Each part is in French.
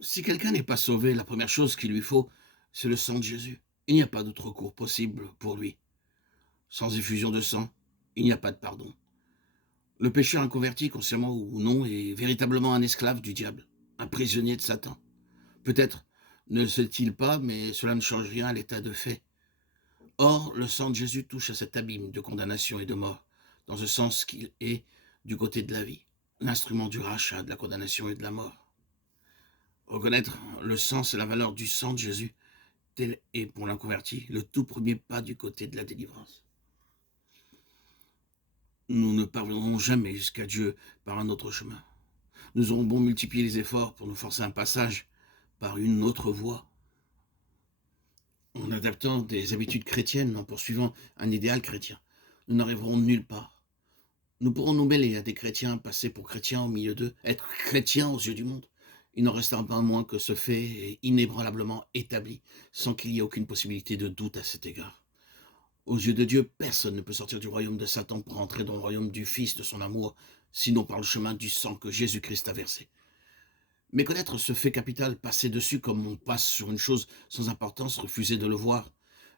Si quelqu'un n'est pas sauvé, la première chose qu'il lui faut, c'est le sang de Jésus. Il n'y a pas d'autre recours possible pour lui. Sans effusion de sang, il n'y a pas de pardon. Le pécheur inconverti, consciemment ou non, est véritablement un esclave du diable, un prisonnier de Satan. Peut-être ne le sait-il pas, mais cela ne change rien à l'état de fait. Or, le sang de Jésus touche à cet abîme de condamnation et de mort, dans ce sens qu'il est du côté de la vie, l'instrument du rachat, de la condamnation et de la mort. Reconnaître le sens et la valeur du sang de Jésus, tel est pour l'inconverti le tout premier pas du côté de la délivrance. Nous ne parviendrons jamais jusqu'à Dieu par un autre chemin. Nous aurons beau multiplier les efforts pour nous forcer un passage par une autre voie, en adaptant des habitudes chrétiennes, en poursuivant un idéal chrétien. Nous n'arriverons nulle part. Nous pourrons nous mêler à des chrétiens, passer pour chrétiens au milieu d'eux, être chrétiens aux yeux du monde. Il n'en restera pas moins que ce fait est inébranlablement établi, sans qu'il y ait aucune possibilité de doute à cet égard. Aux yeux de Dieu, personne ne peut sortir du royaume de Satan pour entrer dans le royaume du Fils de son amour, sinon par le chemin du sang que Jésus-Christ a versé. Mais connaître ce fait capital, passer dessus comme on passe sur une chose sans importance, refuser de le voir,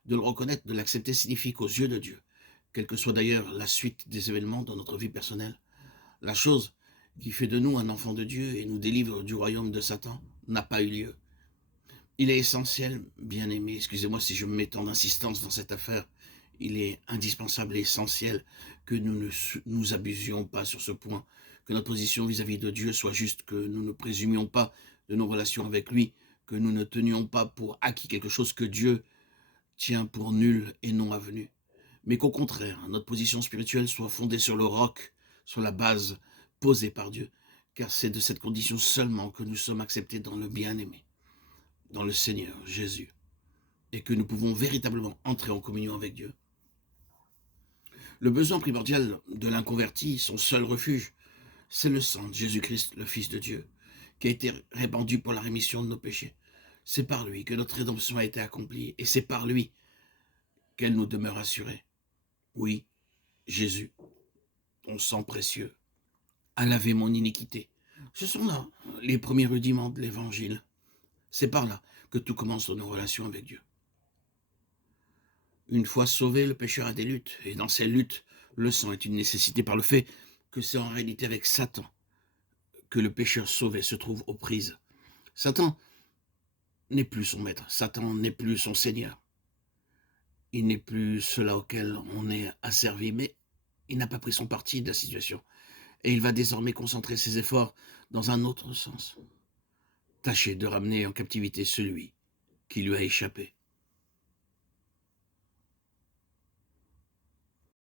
de le reconnaître, de l'accepter, signifie qu'aux yeux de Dieu, quelle que soit d'ailleurs la suite des événements dans notre vie personnelle, la chose qui fait de nous un enfant de Dieu et nous délivre du royaume de Satan n'a pas eu lieu. Il est essentiel, bien aimé, excusez-moi si je me mets tant d'insistance dans cette affaire, il est indispensable et essentiel que nous ne nous abusions pas sur ce point, que notre position vis-à-vis de Dieu soit juste, que nous ne présumions pas de nos relations avec lui, que nous ne tenions pas pour acquis quelque chose que Dieu tient pour nul et non avenu, mais qu'au contraire, notre position spirituelle soit fondée sur le roc, sur la base posée par Dieu, car c'est de cette condition seulement que nous sommes acceptés dans le bien-aimé, dans le Seigneur Jésus, et que nous pouvons véritablement entrer en communion avec Dieu. Le besoin primordial de l'inconverti, son seul refuge, c'est le sang de Jésus-Christ, le Fils de Dieu, qui a été répandu pour la rémission de nos péchés. C'est par lui que notre rédemption a été accomplie, et c'est par lui qu'elle nous demeure assurée. Oui, Jésus, ton sang précieux, a lavé mon iniquité. Ce sont là les premiers rudiments de l'Évangile. C'est par là que tout commence dans nos relations avec Dieu. Une fois sauvé, le pécheur a des luttes, et dans ces luttes, le sang est une nécessité par le fait que c'est en réalité avec Satan que le pécheur sauvé se trouve aux prises. Satan n'est plus son maître, Satan n'est plus son Seigneur. Il n'est plus cela auquel on est asservi, mais il n'a pas pris son parti de la situation. Et il va désormais concentrer ses efforts dans un autre sens. Tâcher de ramener en captivité celui qui lui a échappé.